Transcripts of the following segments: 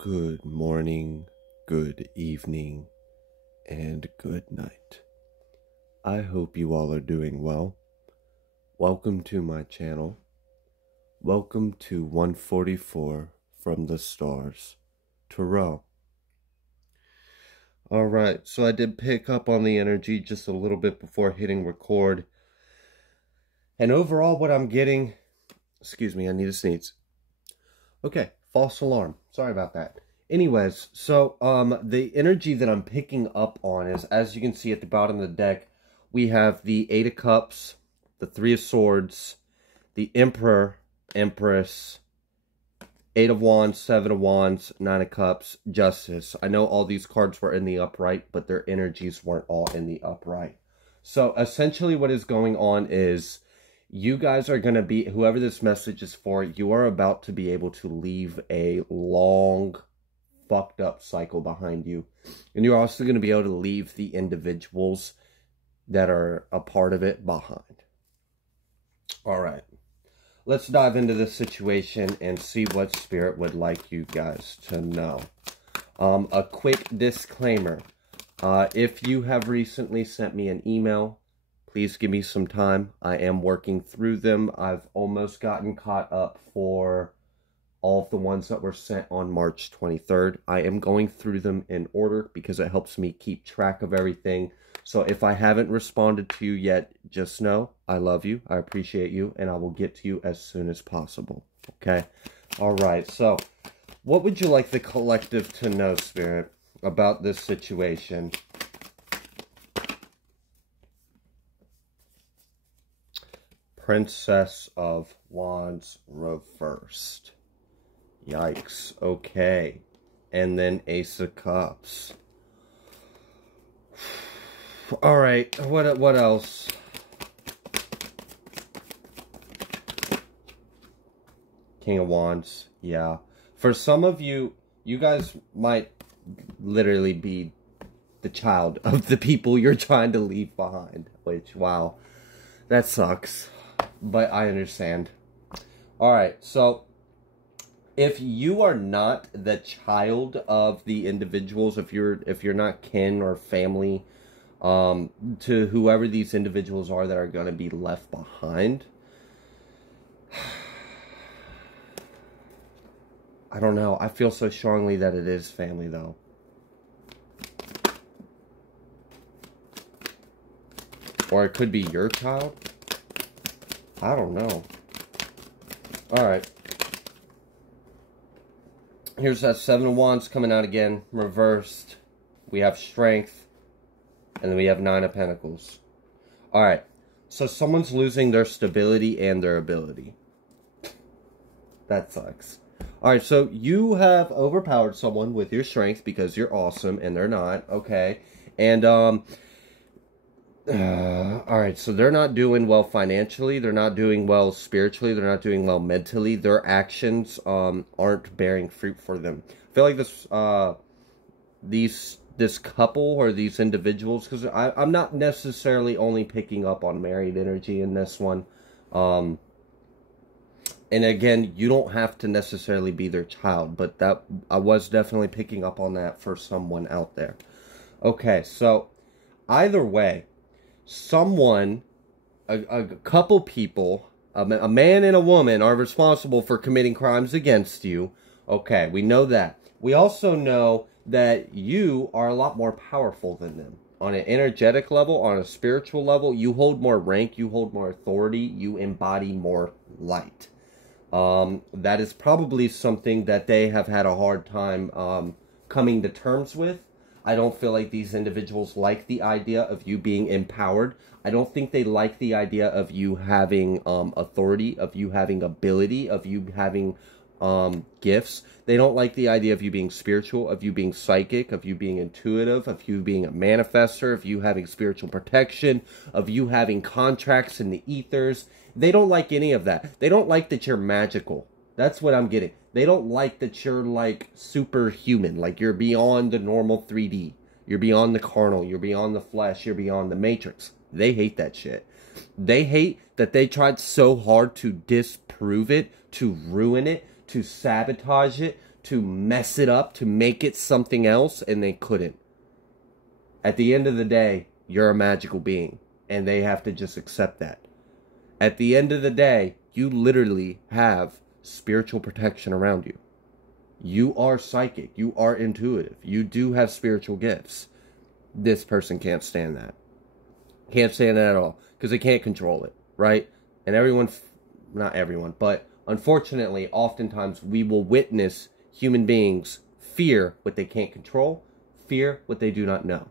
Good morning, good evening, and good night. I hope you all are doing well. Welcome to my channel. Welcome to 144 from the stars, Tarot. Alright, so I did pick up on the energy just a little bit before hitting record. And overall what I'm getting, excuse me, I need to sneeze. Okay, false alarm. Sorry about that. Anyways, so the energy that I'm picking up on is, as you can see at the bottom of the deck, we have the Eight of Cups, the Three of Swords, the Emperor, Empress, Eight of Wands, Seven of Wands, Nine of Cups, Justice. I know all these cards were in the upright, but their energies weren't all in the upright. So essentially what is going on is you guys are going to be, whoever this message is for, you are about to be able to leave a long, fucked up cycle behind you. And you're also going to be able to leave the individuals that are a part of it behind. All right. Let's dive into this situation and see what Spirit would like you guys to know. A quick disclaimer. If you have recently sent me an email, please give me some time. I am working through them. I've almost gotten caught up for all of the ones that were sent on March 23rd. I am going through them in order because it helps me keep track of everything. So if I haven't responded to you yet, just know I love you, I appreciate you, and I will get to you as soon as possible. Okay? All right. So what would you like the collective to know, Spirit, about this situation? Princess of Wands reversed. Yikes. Okay. And then Ace of Cups. Alright. What else? King of Wands. Yeah. For some of you, you guys might literally be the child of the people you're trying to leave behind. Which, wow. That sucks. But I understand. Alright, so if you are not the child of the individuals, if you're not kin or family to whoever these individuals are that are going to be left behind, I don't know. I feel so strongly that it is family, though. Or it could be your child. I don't know. Alright. Here's that Seven of Wands coming out again. Reversed. We have Strength. And then we have Nine of Pentacles. Alright. So someone's losing their stability and their ability. That sucks. Alright, so you have overpowered someone with your strength because you're awesome and they're not. Okay. And, alright, so they're not doing well financially, they're not doing well spiritually, they're not doing well mentally. Their actions aren't bearing fruit for them. I feel like this couple or these individuals, because I'm not necessarily only picking up on married energy in this one. And again, you don't have to necessarily be their child, but that I was definitely picking up on that for someone out there. Okay, so either way, someone, a couple people, a man and a woman are responsible for committing crimes against you. Okay, we know that. We also know that you are a lot more powerful than them. On an energetic level, on a spiritual level, you hold more rank, you hold more authority, you embody more light. That is probably something that they have had a hard time coming to terms with. I don't feel like these individuals like the idea of you being empowered. I don't think they like the idea of you having authority, of you having ability, of you having gifts. They don't like the idea of you being spiritual, of you being psychic, of you being intuitive, of you being a manifester, of you having spiritual protection, of you having contracts in the ethers. They don't like any of that. They don't like that you're magical. That's what I'm getting. They don't like that you're, like, superhuman. Like, you're beyond the normal 3D. You're beyond the carnal. You're beyond the flesh. You're beyond the matrix. They hate that shit. They hate that they tried so hard to disprove it, to ruin it, to sabotage it, to mess it up, to make it something else, and they couldn't. At the end of the day, you're a magical being, and they have to just accept that. At the end of the day, you literally have spiritual protection around you. You are psychic. You are intuitive. You do have spiritual gifts. This person can't stand that. Can't stand that at all. Because they can't control it, right? And everyone, not everyone, but unfortunately, oftentimes we will witness human beings fear what they can't control, fear what they do not know.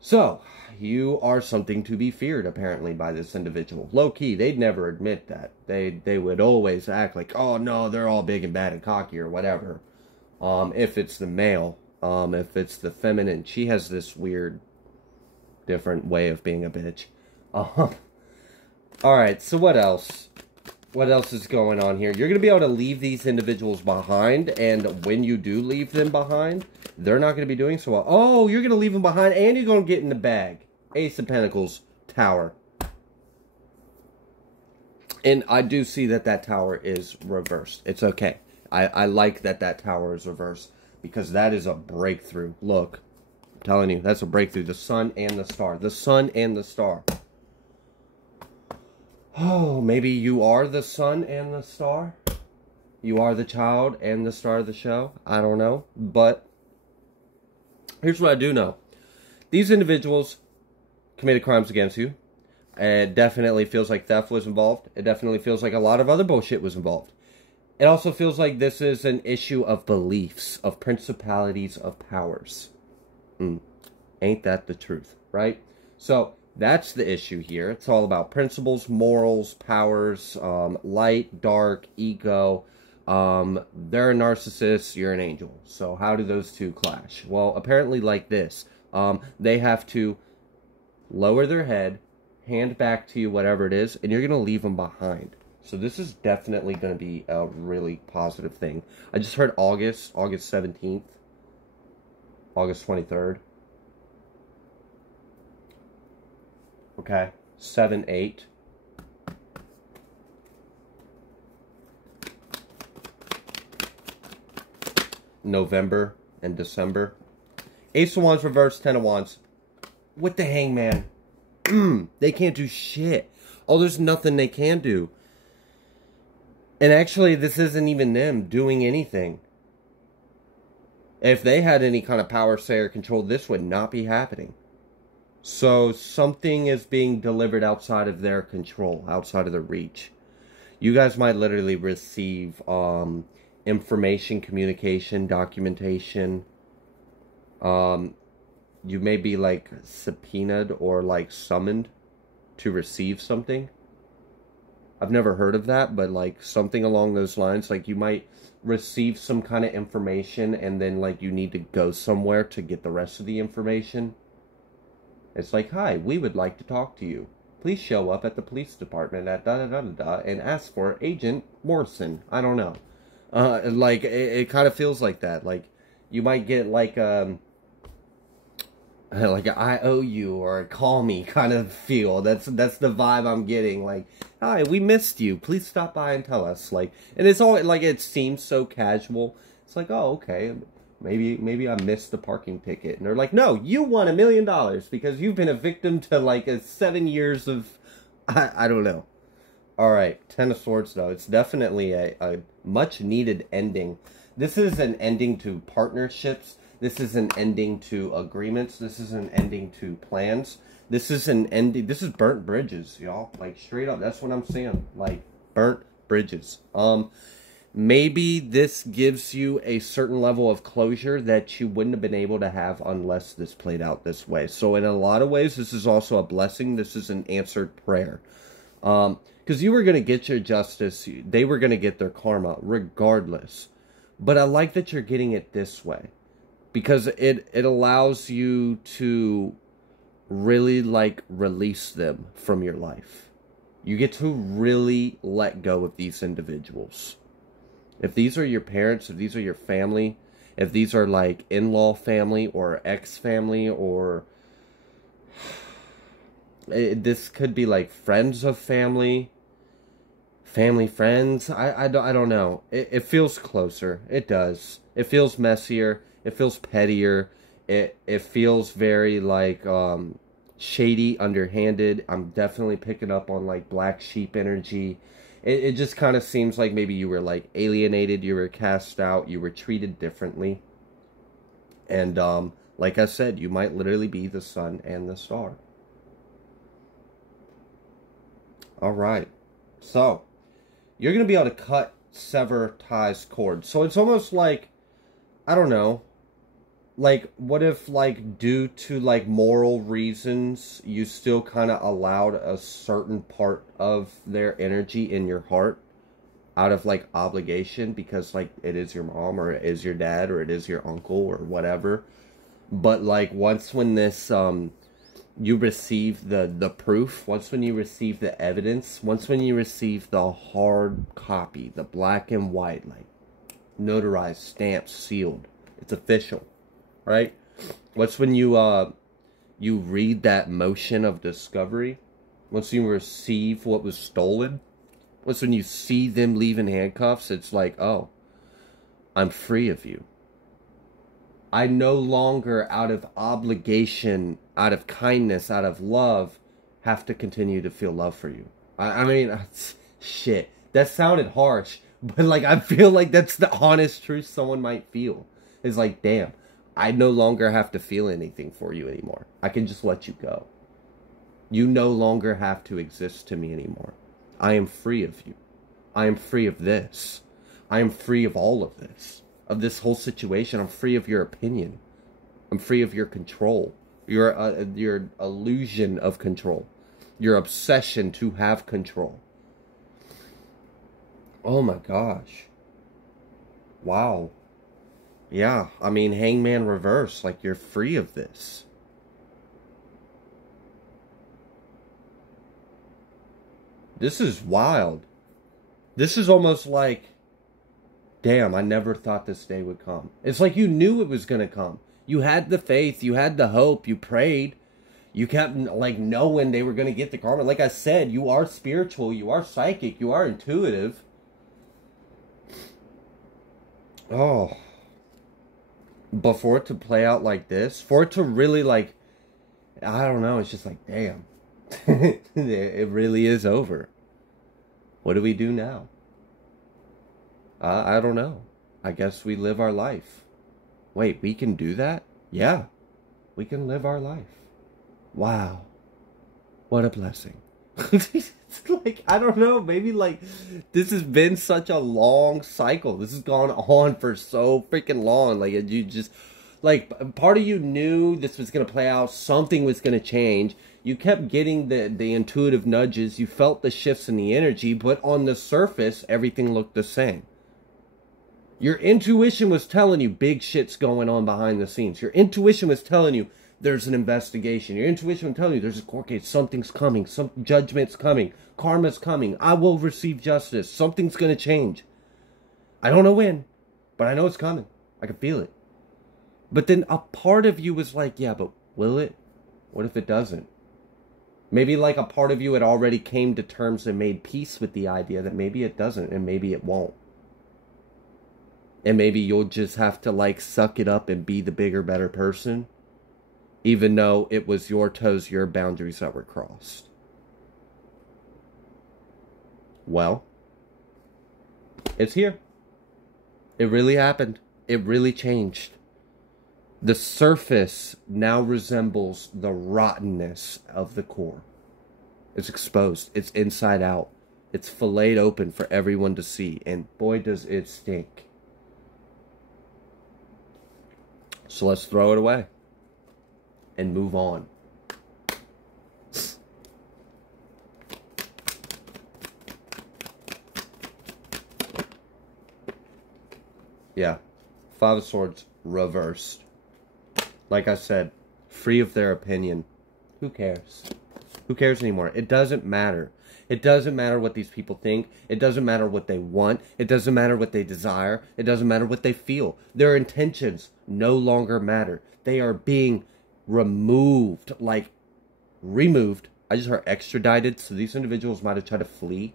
So, you are something to be feared, apparently, by this individual. Low-key, they'd never admit that. They would always act like, oh, no, they're all big and bad and cocky or whatever. If it's the male. If it's the feminine. She has this weird, different way of being a bitch. Alright, so what else? What else is going on here? You're going to be able to leave these individuals behind, and when you do leave them behind, they're not going to be doing so well. Oh, you're going to leave them behind, and you're going to get in the bag. Ace of Pentacles, Tower. And I do see that that Tower is reversed. It's okay. I like that that Tower is reversed, because that is a breakthrough. Look, I'm telling you, that's a breakthrough. The Sun and the Star. The Sun and the Star. Oh, maybe you are the sun and the star. You are the child and the star of the show. I don't know. But here's what I do know. These individuals committed crimes against you. It definitely feels like theft was involved. It definitely feels like a lot of other bullshit was involved. It also feels like this is an issue of beliefs, of principalities, of powers. Ain't that the truth, right? So that's the issue here. It's all about principles, morals, powers, light, dark, ego. They're a narcissist, you're an angel. So how do those two clash? Well, apparently like this. They have to lower their head, hand back to you whatever it is, and you're going to leave them behind. So this is definitely going to be a really positive thing. I just heard August 17th, August 23rd. Okay, 7-8. November and December. Ace of Wands reverse, 10 of Wands. With the Hangman. They can't do shit. Oh, there's nothing they can do. And actually, this isn't even them doing anything. If they had any kind of power, say, or control, this would not be happening. So something is being delivered outside of their control, outside of their reach. You guys might literally receive information, communication, documentation. You may be like subpoenaed or like summoned to receive something. I've never heard of that, but like something along those lines. Like you might receive some kind of information and then like you need to go somewhere to get the rest of the information. It's like, hi, we would like to talk to you. Please show up at the police department at da-da-da-da-da and ask for Agent Morrison. I don't know. Like, it kind of feels like that. Like, you might get like a I owe you or a call me kind of feel. That's the vibe I'm getting. Like, hi, we missed you. Please stop by and tell us. Like, and it's all, like, it seems so casual. It's like, oh, okay. Maybe I missed the parking ticket. And they're like, no, you won $1 million because you've been a victim to like 7 years of, I don't know. All right, 10 of Swords though. It's definitely a much needed ending. This is an ending to partnerships. This is an ending to agreements. This is an ending to plans. This is an ending. This is burnt bridges, y'all. Like straight up, that's what I'm saying. Like burnt bridges. Maybe this gives you a certain level of closure that you wouldn't have been able to have unless this played out this way. So in a lot of ways, this is also a blessing. This is an answered prayer. Because you were going to get your justice. They were going to get their karma regardless. But I like that you're getting it this way. Because it allows you to really like release them from your life. You get to really let go of these individuals. If these are your parents, if these are your family, if these are like in-law family or ex-family or this could be like friends of family, family, friends. I don't know. It feels closer. It does. It feels messier. It feels pettier. It feels very like shady, underhanded. I'm definitely picking up on like black sheep energy. It just kind of seems like maybe you were like alienated, you were cast out, you were treated differently. And like I said, you might literally be the sun and the star. All right. So, you're going to be able to cut, sever, ties, cords. So it's almost like, I don't know, like, what if, like, due to, like, moral reasons, you still kind of allowed a certain part of their energy in your heart out of, like, obligation because, like, it is your mom or it is your dad or it is your uncle or whatever. But, like, once when this, you receive the proof, once when you receive the evidence, once when you receive the hard copy, the black and white, like, notarized, stamped, sealed, it's official. Right? What's when you read that motion of discovery? Once you receive what was stolen? What's when you see them leave in handcuffs? It's like, oh, I'm free of you. I no longer, out of obligation, out of kindness, out of love, have to continue to feel love for you. I mean, shit. That sounded harsh, but like I feel like that's the honest truth someone might feel. It's like, damn. I no longer have to feel anything for you anymore. I can just let you go. You no longer have to exist to me anymore. I am free of you. I am free of this. I am free of all of this. Of this whole situation. I'm free of your opinion. I'm free of your control. Your illusion of control. Your obsession to have control. Oh my gosh. Wow. Yeah, I mean, Hangman reverse, like, you're free of this. This is wild. This is almost like, damn, I never thought this day would come. It's like you knew it was going to come. You had the faith, you had the hope, you prayed. You kept, like, knowing they were going to get the karma. Like I said, you are spiritual, you are psychic, you are intuitive. Oh. But for it to play out like this, for it to really, like, I don't know, it's just like, damn. It really is over. What do we do now? I don't know. I guess we live our life. Wait, we can do that? Yeah, we can live our life. Wow. What a blessing. It's like, I don't know, maybe like this has been such a long cycle. This has gone on for so freaking long. Like, you just, like, part of you knew this was going to play out. Something was going to change. You kept getting the intuitive nudges. You felt the shifts in the energy, but on the surface, everything looked the same. Your intuition was telling you big shit's going on behind the scenes. Your intuition was telling you there's an investigation. Your intuition will tell you there's a court case. Something's coming. Some judgment's coming. Karma's coming. I will receive justice. Something's going to change. I don't know when, but I know it's coming. I can feel it. But then a part of you was like, yeah, but will it? What if it doesn't? Maybe like a part of you had already came to terms and made peace with the idea that maybe it doesn't and maybe it won't. And maybe you'll just have to like suck it up and be the bigger, better person. Even though it was your toes, your boundaries that were crossed. Well, it's here. It really happened. It really changed. The surface now resembles the rottenness of the core. It's exposed. It's inside out. It's filleted open for everyone to see. And boy, does it stink. So let's throw it away. And move on. Yeah. Five of Swords reversed. Like I said, free of their opinion. Who cares? Who cares anymore? It doesn't matter. It doesn't matter what these people think. It doesn't matter what they want. It doesn't matter what they desire. It doesn't matter what they feel. Their intentions no longer matter. They are being removed, like removed. I just heard extradited, so these individuals might have tried to flee.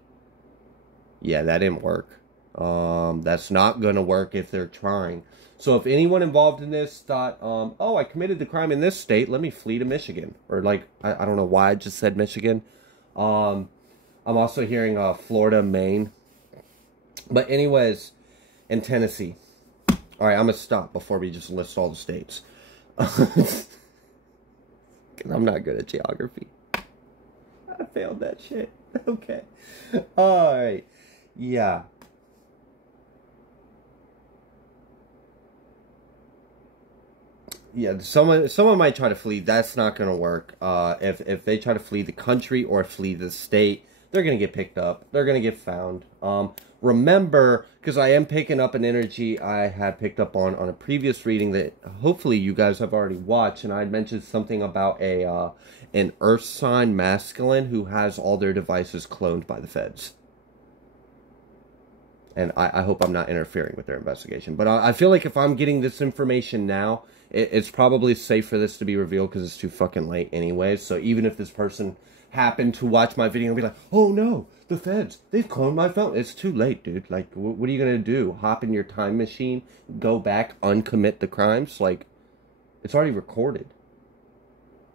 Yeah, that didn't work. That's not gonna work if they're trying. So if anyone involved in this thought, oh, I committed the crime in this state, let me flee to Michigan. Or like, I don't know why I just said Michigan. I'm also hearing Florida, Maine. But anyways, in Tennessee. All right, I'm going to stop before we just list all the states. Because I'm not good at geography. I failed that shit. Okay. All right. Yeah. Yeah, someone might try to flee. That's not going to work. If they try to flee the country or flee the state, they're going to get picked up. They're going to get found. Remember, because I am picking up an energy I had picked up on a previous reading that hopefully you guys have already watched, and I had mentioned something about an earth sign masculine who has all their devices cloned by the feds. And I hope I'm not interfering with their investigation. But I feel like if I'm getting this information now, it's probably safe for this to be revealed because it's too fucking late anyways. So even if this person happened to watch my video and be like, oh no, the feds, they've cloned my phone. It's too late, dude. Like, what are you going to do? Hop in your time machine, go back, uncommit the crimes? Like, it's already recorded.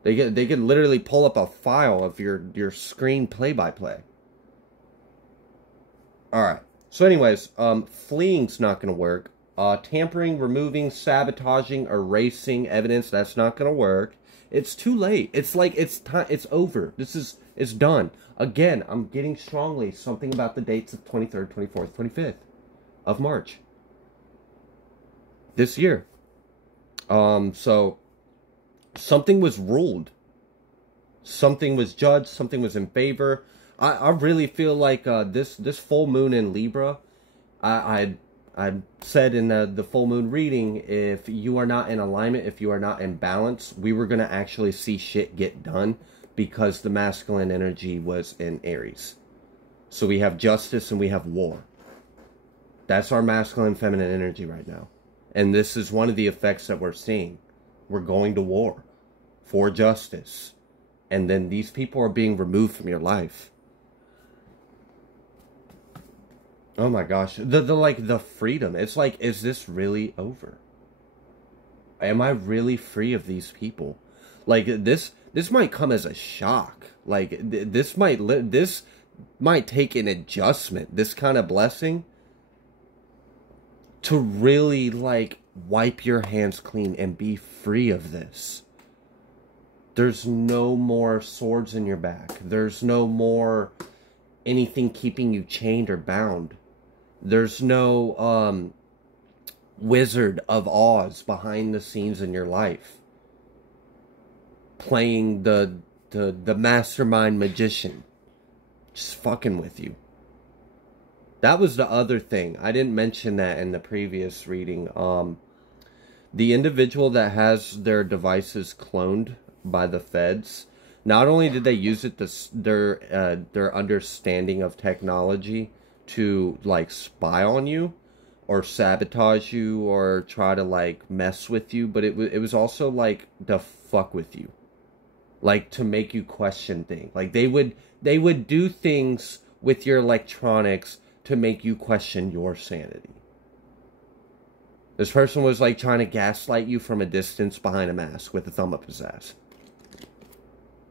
They can literally pull up a file of your screen play-by-play. Alright. So anyways, fleeing's not going to work. Tampering, removing, sabotaging, erasing evidence, that's not going to work. It's too late. It's like, it's over. It's done. Again, I'm getting strongly something about the dates of 23rd, 24th, 25th of March. This year. So, something was ruled. Something was judged. Something was in favor. I really feel like this full moon in Libra, I said in the full moon reading, if you are not in alignment, if you are not in balance, we were going to actually see shit get done because the masculine energy was in Aries. So we have justice and we have war. That's our masculine feminine energy right now. And this is one of the effects that we're seeing. We're going to war for justice. And then these people are being removed from your life. Oh my gosh, the freedom. It's like, is this really over? Am I really free of these people? Like, this might come as a shock. Like, this might take an adjustment, this kind of blessing, to really, like, wipe your hands clean and be free of this. There's no more swords in your back. There's no more anything keeping you chained or bound. There's no Wizard of Oz behind the scenes in your life, playing the mastermind magician, just fucking with you. That was the other thing. I didn't mention that in the previous reading. The individual that has their devices cloned by the feds, not only did they use it their understanding of technology to, like, spy on you or sabotage you or try to, like, mess with you, but it was also, like, to fuck with you, like, to make you question things. Like, they would do things with your electronics to make you question your sanity. This person was, like, trying to gaslight you from a distance behind a mask with a thumb up his ass.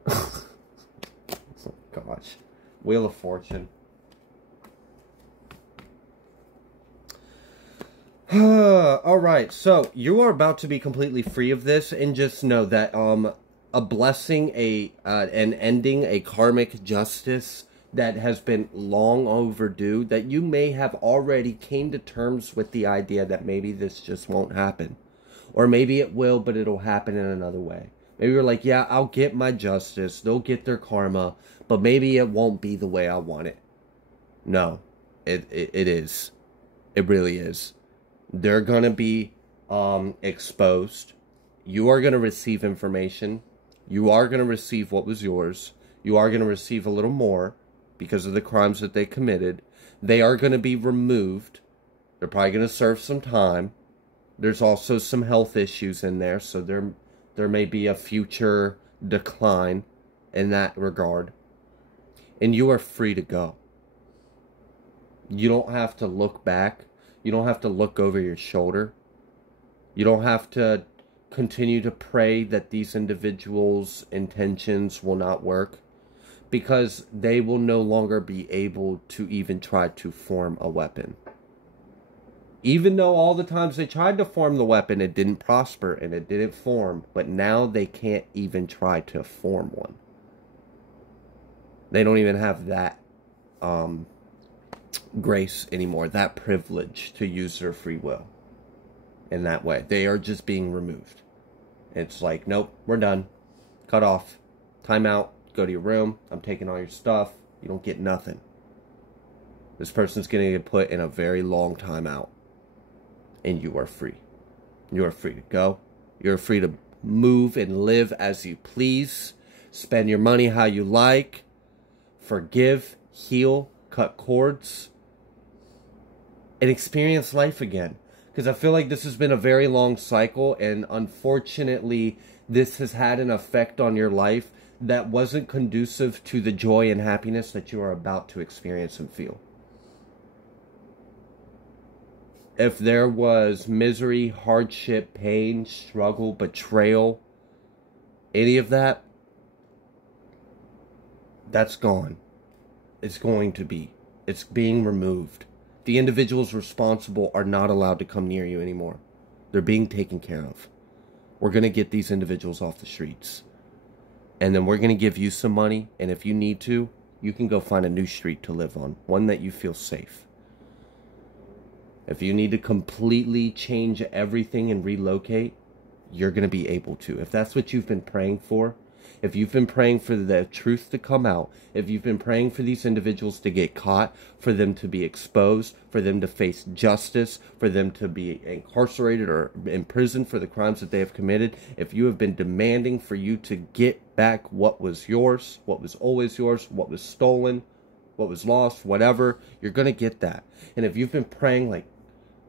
Oh gosh. Wheel of Fortune. Alright, so you are about to be completely free of this, and just know that a blessing, an ending, a karmic justice that has been long overdue, that you may have already came to terms with the idea that maybe this just won't happen. Or maybe it will, but it'll happen in another way. Maybe you're like, yeah, I'll get my justice, they'll get their karma, but maybe it won't be the way I want it. No, it is. It really is. They're going to be exposed. You are going to receive information. You are going to receive what was yours. You are going to receive a little more because of the crimes that they committed. They are going to be removed. They're probably going to serve some time. There's also some health issues in there, so there may be a future decline in that regard. And you are free to go. You don't have to look back. You don't have to look over your shoulder. You don't have to continue to pray that these individuals' intentions will not work, because they will no longer be able to even try to form a weapon. Even though all the times they tried to form the weapon, it didn't prosper and it didn't form. But now they can't even try to form one. They don't even have that grace anymore, that privilege to use their free will in that way. They are just being removed. It's like, nope, we're done. Cut off. Time out. Go to your room. I'm taking all your stuff. You don't get nothing. This person's going to get put in a very long time out. And you are free. You are free to go. You're free to move and live as you please. Spend your money how you like. Forgive, heal, cut cords. And experience life again. Because I feel like this has been a very long cycle. And unfortunately, this has had an effect on your life that wasn't conducive to the joy and happiness that you are about to experience and feel. If there was misery, hardship, pain, struggle, betrayal, any of that, that's gone. It's going to be. It's being removed. The individuals responsible are not allowed to come near you anymore. They're being taken care of. We're going to get these individuals off the streets. And then we're going to give you some money. And if you need to, you can go find a new street to live on. One that you feel safe. If you need to completely change everything and relocate, you're going to be able to. If that's what you've been praying for, if you've been praying for the truth to come out, if you've been praying for these individuals to get caught, for them to be exposed, for them to face justice, for them to be incarcerated or imprisoned for the crimes that they have committed, if you have been demanding for you to get back what was yours, what was always yours, what was stolen, what was lost, whatever, you're going to get that. And if you've been praying like,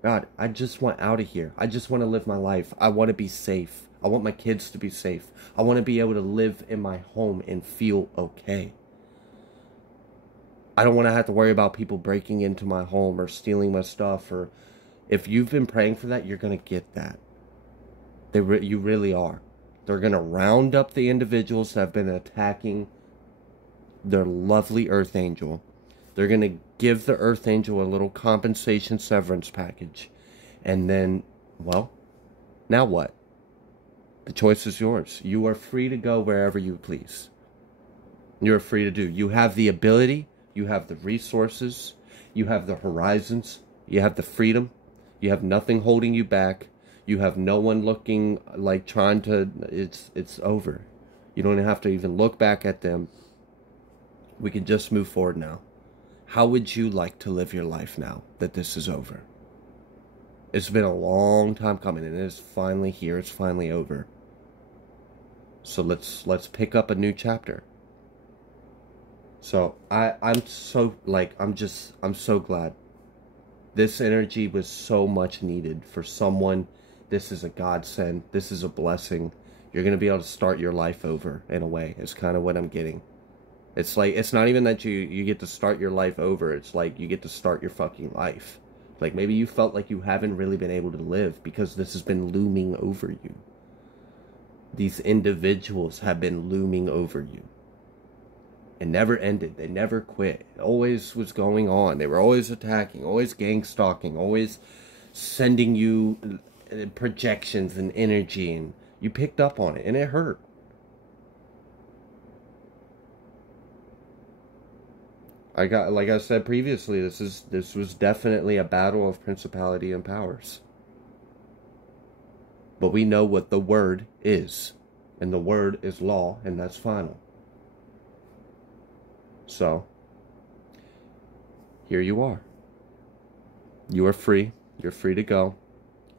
God, I just want out of here. I just want to live my life. I want to be safe. I want my kids to be safe. I want to be able to live in my home and feel okay. I don't want to have to worry about people breaking into my home or stealing my stuff. Or if you've been praying for that, you're going to get that. You really are. They're going to round up the individuals that have been attacking their lovely earth angel. They're going to give the earth angel a little compensation severance package. And then, well, now what? The choice is yours. You are free to go wherever you please. You're free to do. You have the ability. You have the resources. You have the horizons. You have the freedom. You have nothing holding you back. You have no one looking like trying to... It's over. You don't have to even look back at them. We can just move forward now. How would you like to live your life now that this is over? It's been a long time coming, and it is finally here. It's finally over. So let's pick up a new chapter. So I'm so glad. This energy was so much needed for someone. This is a godsend. This is a blessing. You're going to be able to start your life over in a way. It's kind of what I'm getting. It's like, it's not even that you get to start your life over. It's like you get to start your fucking life. Like maybe you felt like you haven't really been able to live because this has been looming over you. These individuals have been looming over you. It never ended. They never quit. It always was going on. They were always attacking, always gang stalking, always sending you projections and energy, and you picked up on it and it hurt. Like I said previously, this was definitely a battle of principality and powers. But we know what the word is. And the word is law, and that's final. So, here you are. You are free. You're free to go.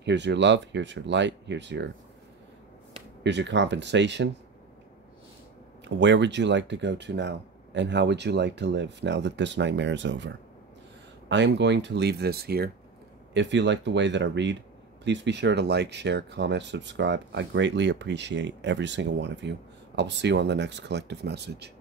Here's your love. Here's your light. Here's your compensation. Where would you like to go to now? And how would you like to live now that this nightmare is over? I am going to leave this here. If you like the way that I read, please be sure to like, share, comment, subscribe. I greatly appreciate every single one of you. I will see you on the next collective message.